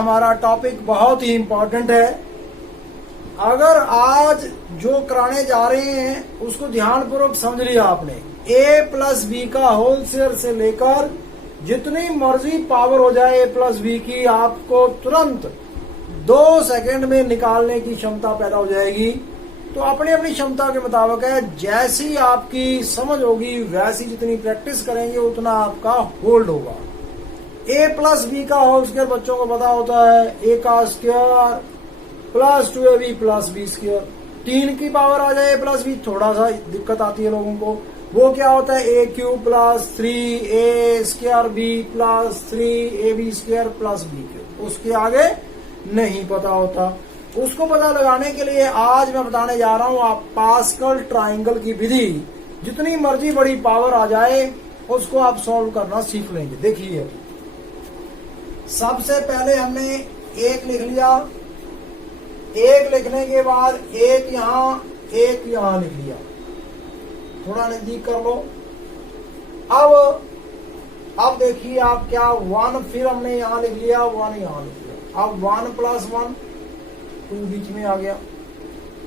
हमारा टॉपिक बहुत ही इम्पोर्टेंट है। अगर आज जो कराने जा रहे हैं उसको ध्यानपूर्वक समझ लिया आपने। a प्लस बी का होल स्क्वायर से लेकर जितनी मर्जी पावर हो जाए a प्लस बी की, आपको तुरंत 2 सेकंड में निकालने की क्षमता पैदा हो जाएगी। तो अपनी अपनी क्षमता के मुताबिक है, जैसी आपकी समझ होगी वैसी जितनी प्रैक्टिस करेंगे उतना आपका होल्ड होगा। a प्लस बी का होल स्क्वायर बच्चों को पता होता है a का स्क्वायर plus 2ab plus B square. 3 की पावर आ जाए a प्लस बी, थोड़ा सा दिक्कत आती है लोगों को। वो क्या होता है a cube plus 3a square b plus 3ab square plus b cube. उसके आगे नहीं पता होता। उसको पता लगाने के लिए आज मैं बताने जा रहा हूं आप पास्कल ट्राइंगल की विधि। जितनी मर्जी बड़ी पावर आ जाए उसको आप सॉल्व करना सीख लेंगे। देखिए, सबसे पहले हमने 1 लिख लिया। 1 लिखने के बाद 1 यहां लिख लिया। थोड़ा नजदीक कर लो। अब देखिए आप क्या 1 फिर हमने यहां लिख लिया, 1 यहां लिख लिया। अब 1 प्लस 1 2 बीच में आ गया।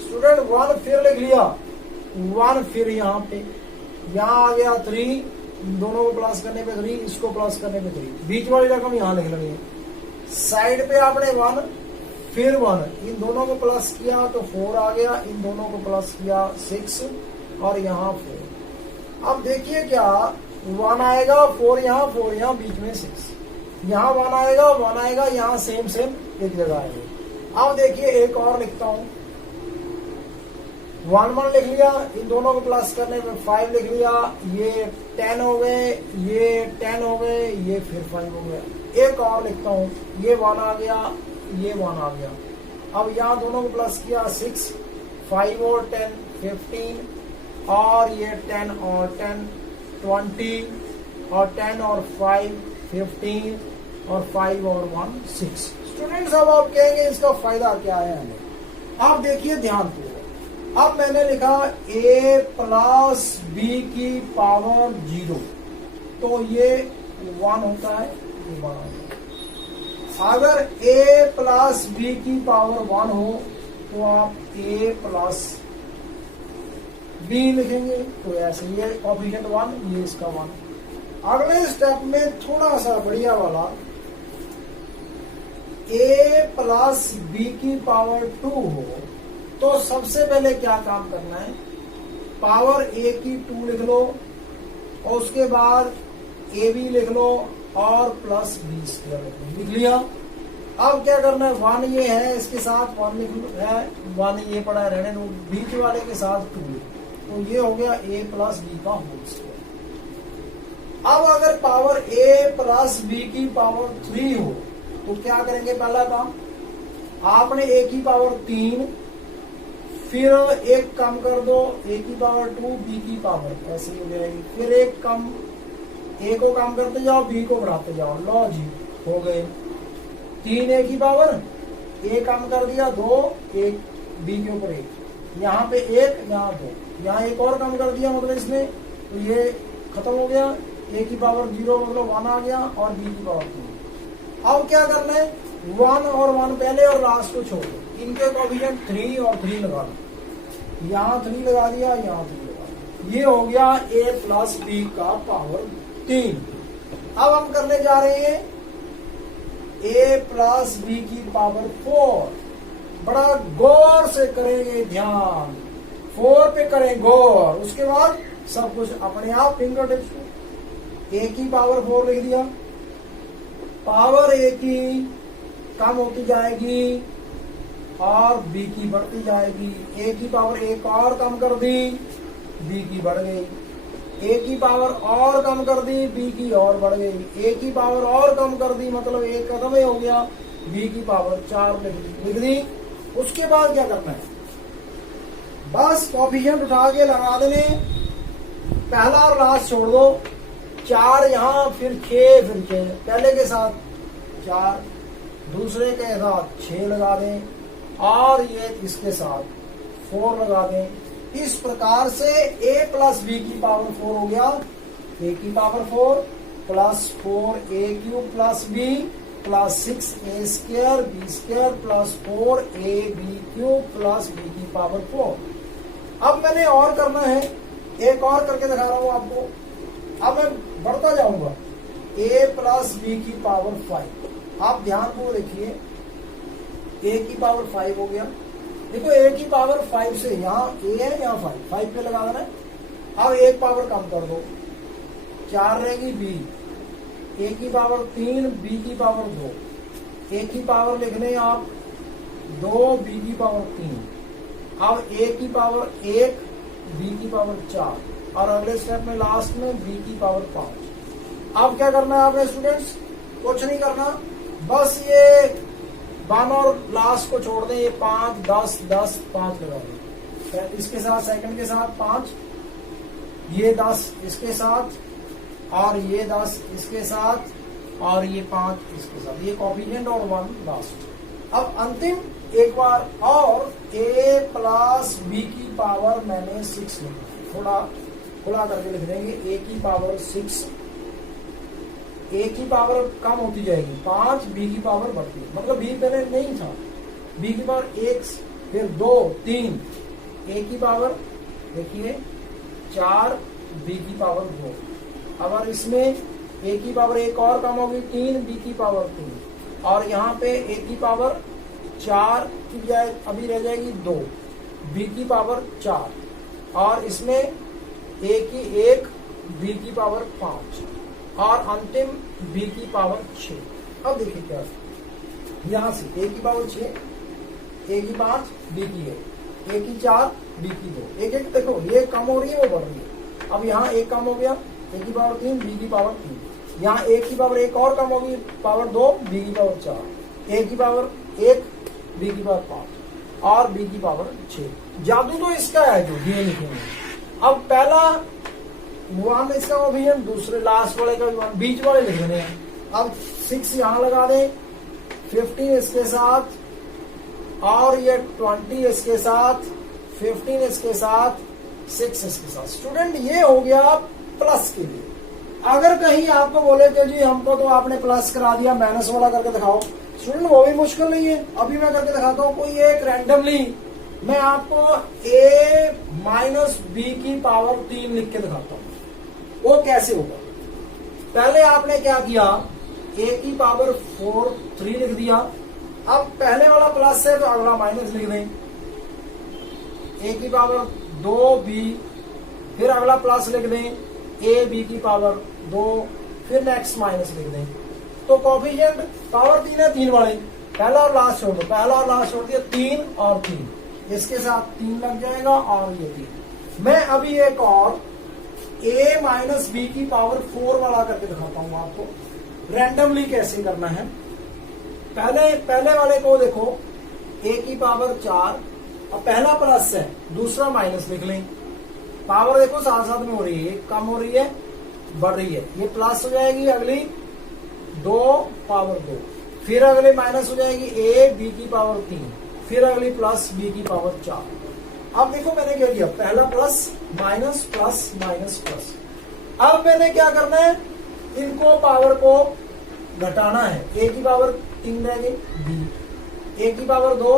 स्टूडेंट 1 फिर लिख लिया, 1 फिर यहाँ पे, यहाँ आ गया 3, दोनों को प्लस करने पे 3, इसको प्लस करने पे 3, बीच वाली रकम यहाँ लिख लेंगे। साइड पे आपने 1 फिर 1, इन दोनों को प्लस किया तो 4 आ गया, इन दोनों को प्लस किया 6 और यहाँ 4। अब देखिए क्या 1 आएगा, 4 यहाँ बीच में 6, यहाँ 1 आएगा, यहाँ सेम एक जगह आएगा। अब देखिए एक और लिखता हूं, 1 लिख लिया, इन दोनों को प्लस करने में 5 लिख लिया, ये 10 हो गए, ये 10 हो गए, ये फिर 5 हो गया। एक और लिखता हूं, ये 1 आ गया, ये 1 आ गया। अब यहाँ दोनों को प्लस किया 6, 5 और 10 15 और ये 10 और 10 20 और 10 और 5 15 और 5 और 1 6। स्टूडेंट्स अब आप कहेंगे इसका फायदा क्या है हमें। आप देखिए ध्यान पूर्वक। अब मैंने लिखा a प्लस बी की पावर 0, तो ये 1 होता है, ये 1 होता है। अगर a प्लस बी की पावर 1 हो तो आप a प्लस बी लिखेंगे, तो ऐसे ये कोएफिशिएंट 1, ये इसका 1। अगले स्टेप में थोड़ा सा बढ़िया वाला, a प्लस बी की पावर 2 हो तो सबसे पहले क्या काम करना है, पावर a की 2 लिख लो और उसके बाद ab लिख लो और प्लस बी स्क्वायर लिख लिया। अब क्या करना है, 1 ये है, इसके साथ 1 लिख लो, है 1 ये पड़ा है, रहने दो, बीच वाले के साथ 2, तो ये हो गया a प्लस बी का होल स्क्वायर। अब अगर पावर a प्लस बी की पावर 3 हो तो क्या करेंगे, पहला काम आपने a की पावर 3, फिर एक कम कर दो a की पावर 2, b की पावर ऐसे ही हो जाएगी, फिर एक कम, a को कम करते जाओ, b को बढ़ाते जाओ, लो जी हो गए 3 a की पावर, a कम कर दिया 2, 1 b के ऊपर 1, यहाँ पे 1, यहाँ 2, यहाँ एक और कम कर दिया, मतलब इसने, तो ये खत्म हो गया। a की पावर 0 मतलब 1 आ गया और b की पावर 2। अब क्या करना है, 1 और 1 पहले और लास्ट को छोड़ दो, इनके कोएफिशिएंट 3 और 3 लगा दो, यहाँ 3 लगा दिया, यहाँ 3 लगा दिया, ये हो गया a प्लस बी का पावर 3। अब हम करने जा रहे हैं a प्लस बी की पावर 4। बड़ा गौर से करेंगे, ध्यान 4 पे करें गौर, उसके बाद सब कुछ अपने आप फिंगर टिप्स। a की पावर 4 लिख दिया, पावर a की कम होती जाएगी और b की बढ़ती जाएगी। a की पावर 1 और कम कर दी, b की बढ़ गई, a की पावर और कम कर दी, b की और बढ़ गई, a की पावर और कम कर दी, मतलब 1 खत्म ही हो गया, b की पावर 4 लिख दी। उसके बाद क्या करना है, बस कोएफिशिएंट उठा के लगा देने, पहला और लास्ट छोड़ दो, 4 यहाँ, फिर 6, फिर 6, पहले के साथ 4, दूसरे के साथ 6 लगा दें और ये इसके साथ 4 लगा दें। इस प्रकार से a प्लस बी की पावर 4 हो गया, a की power 4 plus 4 a cube plus b plus 6a² b² plus 4ab³ plus b की पावर 4। अब मैंने और करना है, एक और करके दिखा रहा हूं आपको। अब मैं बढ़ता जाऊंगा, a प्लस b की पावर 5। आप ध्यान को देखिए, a की पावर 5 हो गया। देखो a की पावर 5 से यहाँ a है, यहाँ 5 पे लगा देना है। अब एक पावर कम कर दो, 4 रहेगी b, a की पावर 3, b की पावर 2, a की पावर लिखने आप 2, b की पावर 3, अब a की पावर 1, b की पावर 4 और अगले स्टेप में लास्ट में b की पावर 5। अब क्या करना है आपने स्टूडेंट्स? कुछ नहीं करना, बस ये 1 और लास्ट को छोड़ दें। ये 5, 10, 10, 5 लगा दें, इसके साथ सेकंड के साथ 5, ये 10 इसके साथ और ये 10 इसके साथ और ये 5 इसके साथ, ये कोएफिशिएंट और 1 लास्ट। अब अंतिम एक बार और a प्लस b की पावर मैंने 6 लिखा, थोड़ा खुला करके लिख देंगे। a की पावर 6, a की पावर कम होती जाएगी 5, b की पावर बढ़ती है, मतलब b पहले नहीं था, b की पावर 1, फिर 2, 3, a की पावर देखिए 4, b की पावर 2। अगर इसमें a की पावर 1 और कम होगी 3, b की पावर 3 और यहाँ पे a की पावर 4 की बजाय अभी रह जाएगी 2, b की पावर 4 और इसमें a की 1, b की पावर 5 और अंतिम b की पावर 6। अब देखिए क्या, यहाँ से a की पावर 6, a की 5, b की 1, a की 4, b की 2, एक एक देखो ये कम हो रही है वो बढ़ रही है। अब यहाँ एक कम हो गया, a की पावर 3, b की पावर 3, यहाँ a की पावर 1 और कम होगी पावर 2, b की पावर 4, a की पावर 1, b की पावर 5 और b की पावर 6। जादू तो इसका है जो ये लिखेंगे। अब पहला 1 इसका कोएफिशिएंट, दूसरे लास्ट वाले का 1, बीच वाले लिख देने हैं। अब 6 यहाँ लगा दें, 15 इसके साथ और ये 20 इसके साथ, 15 इसके साथ, 6 इसके साथ। स्टूडेंट ये हो गया प्लस के लिए। अगर कहीं आपको बोले कि जी हमको तो आपने प्लस करा दिया, माइनस वाला करके दिखाओ, स्टूडेंट वो भी मुश्किल नहीं है। अभी मैं करके दिखाता हूँ, कोई एक रैंडमली मैं आपको a माइनस b की पावर 3 लिख के दिखाता हूँ, वो कैसे होगा। पहले आपने क्या किया, a की पावर 3 लिख दिया। अब पहले वाला प्लस है तो अगला माइनस लिख दें, a की पावर 2b, फिर अगला प्लस लिख दें a b की पावर 2, फिर नेक्स्ट माइनस लिख दें। तो कोएफिशिएंट पावर 3 है, 3 वाले, पहला और लास्ट छोड़ दो, पहला और लास्ट छोड़ दिया, 3 और 3, इसके साथ 3 लग जाएगा और ये 3। मैं अभी एक और a माइनस b की पावर 4 वाला करके दिखाता हूं आपको, रैंडमली कैसे करना है। पहले वाले को देखो, a की पावर 4, अब पहला प्लस है, दूसरा माइनस लिख लें। पावर देखो साथ साथ में हो रही है, कम हो रही है, बढ़ रही है, ये प्लस हो जाएगी अगली 2 पावर 2, फिर अगली माइनस हो जाएगी a b की पावर 3, फिर अगली प्लस b की पावर 4। अब देखो मैंने क्या किया, पहला plus minus plus minus plus. अब मैंने क्या करना है, इनको पावर को घटाना है। a की पावर 3 रह गई, b, a की पावर 2,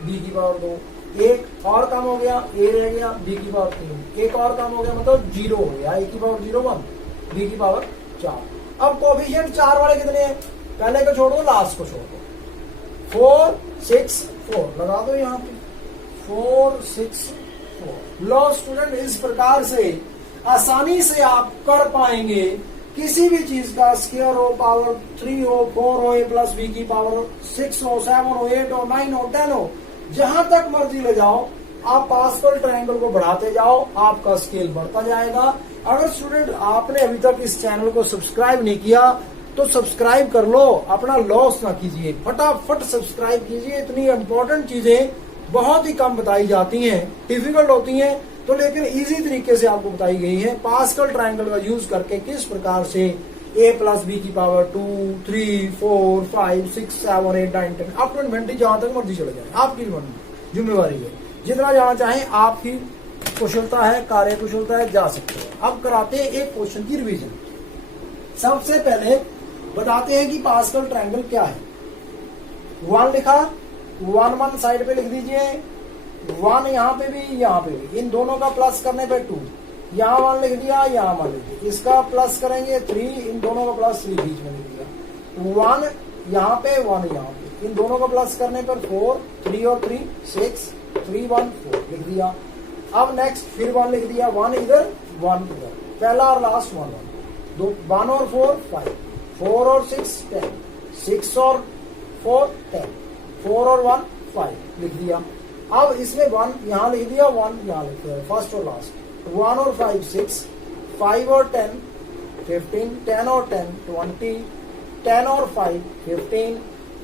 b की पावर 2, एक और कम हो गया, a रह गया, b की पावर 3, एक और कम हो गया मतलब 0 हो गया, a की पावर 0, 1, b की पावर 4। अब कोएफिशिएंट 4 वाले कितने हैं, पहले को छोड़ दो, लास्ट को छोड़ दो, 4, 6, 4 लगा दो यहाँ पे, 4, 6, 4। लो स्टूडेंट, इस प्रकार से आसानी से आप कर पाएंगे किसी भी चीज का स्क्वायर हो, पावर 3 हो, 4 हो, a प्लस b की पावर 6 हो, 7 हो, 8 हो, 9 हो, 10 हो, जहां तक मर्जी ले जाओ, आप पास्कल ट्रायंगल को बढ़ाते जाओ, आपका स्केल बढ़ता जाएगा। अगर स्टूडेंट आपने अभी तक इस चैनल को सब्सक्राइब नहीं किया तो सब्सक्राइब कर लो, अपना लॉस ना कीजिए, फटाफट सब्सक्राइब कीजिए। इतनी इंपॉर्टेंट चीजें बहुत ही कम बताई जाती हैं, डिफिकल्ट होती हैं तो लेकिन इजी तरीके से आपको बताई गई है। पास्कल ट्रायंगल का यूज करके किस प्रकार से a प्लस b की पावर 2, 3, 4, 5, 6, 7, 8, 9, 10 अप टू इन्वेंट्री जहां तक मर्जी चले जाए, आपकी जिम्मेवारी है। जितना जाना चाहें, आपकी कुशलता है, कार्य कुशलता है, जा सकते हैं। अब कराते हैं एक क्वेश्चन की रिवीजन। सबसे पहले बताते हैं कि पास्कल ट्रायंगल क्या है। 1 लिखा, 1 साइड पे लिख दीजिए, 1 यहाँ पे भी यहाँ पे भी, इन दोनों का प्लस करने पे 2, यहाँ 1 लिख दिया, यहाँ 1 लिख दिया, इसका प्लस करेंगे 3, इन दोनों का प्लस 3 बीच में लिख दिया, 1 यहाँ पे 1 यहाँ पे, इन दोनों का प्लस करने पर 4, 3 और 3 6, 3 1 4 लिख दिया। अब नेक्स्ट फिर 1 लिख दिया, 1 इधर 1 इधर, पहला और लास्ट 1 1, 1 और 4 5, 4 और 6 10, 6 और 4 10, 4 और 1 5 लिख दिया। अब इसमें 1 यहाँ लिख दिया, 1 यहाँ लिख दिया, फर्स्ट और लास्ट, 1 और 5 6, 5 और 10 15, 10 और 10 20, 10 और 5 15,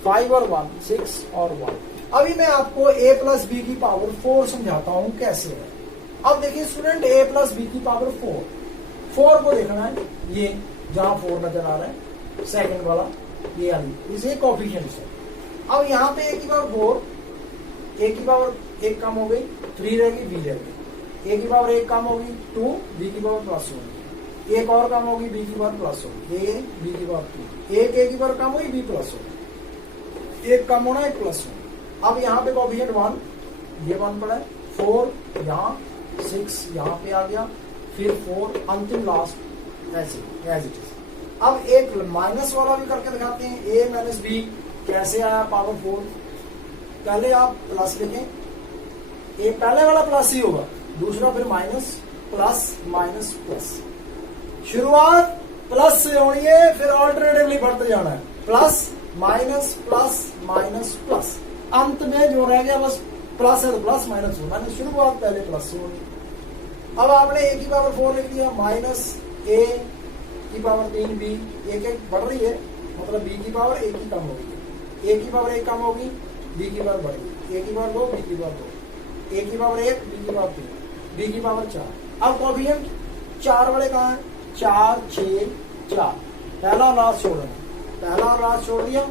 5 और 1 6 और 1। अभी मैं आपको a प्लस बी की पावर 4 समझाता हूं कैसे है। अब देखिए स्टूडेंट, a प्लस बी की पावर 4 को देखना है, ये जहां 4 नजर आ रहा है सेकंड वाला, ये वाली इसे कोएफिशिएंट्स है। अब यहाँ पे a की पावर 4, a की पावर 1 कम हो गई, 3 रहेगी, b रहेगी, a की पावर 1 कम होगी 2, b की पावर प्लस होगी, एक और कम होगी, b की पावर प्लस होगी, a b की पावर 2, एक a की पावर कम हुई, b प्लस होगी, एक कम होना एक प्लस होना। अब यहाँ पे कोएफिशिएंट 1, ये 1 पड़ा है, 4 यहाँ, 6 यहाँ पे आ गया, फिर 4 अंतिम लास्ट ऐसे एज इट इज। अब एक माइनस वाला भी करके दिखाते हैं, a माइनस बी कैसे आया पावर 4। पहले आप प्लस लिखें, ये पहले वाला प्लस ही होगा, दूसरा फिर माइनस प्लस माइनस प्लस, शुरुआत प्लस से होनी है, फिर ऑल्टरनेटिवली बढ़ते जाना है, प्लस माइनस प्लस, अंत में जो रह गया बस प्लस है तो प्लस, माइनस हो माइनस, शुरुआत पहले प्लस से होनी। अब आपने a की पावर 4 लिख दिया, माइनस a की पावर 3 b, एक एक बढ़ रही है, मतलब b की पावर a की कम होगी, a की पावर 1 कम होगी, b की पावर बढ़ गई, a की पावर 2 b की पावर 2, a की पावर 1 b की पावर 3, b की पावर 4। अब कोएफिशिएंट 4 वाले कहाँ है, 4 6 4, पहला और लास्ट छोड़ देना, पहला और लास्ट छोड़ दिया,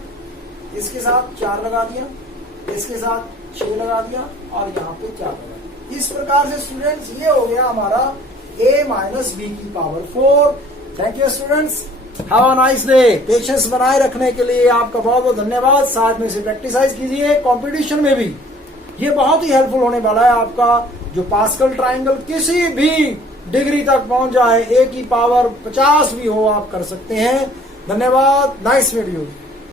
इसके साथ 4 लगा दिया, इसके साथ 6 लगा दिया और यहाँ पे 4 लगा दिया। इस प्रकार से स्टूडेंट्स ये हो गया हमारा a माइनस बी की power 4। Thank you students, have a nice day. Patience बनाए रखने के लिए आपका बहुत बहुत धन्यवाद। साथ में से प्रैक्टिसाइज कीजिए, कंपटीशन में भी ये बहुत ही हेल्पफुल होने वाला है आपका, जो पास्कल ट्रायंगल किसी भी डिग्री तक पहुंच जाए, a की पावर 50 भी हो आप कर सकते हैं। धन्यवाद, नाइस वीडियो।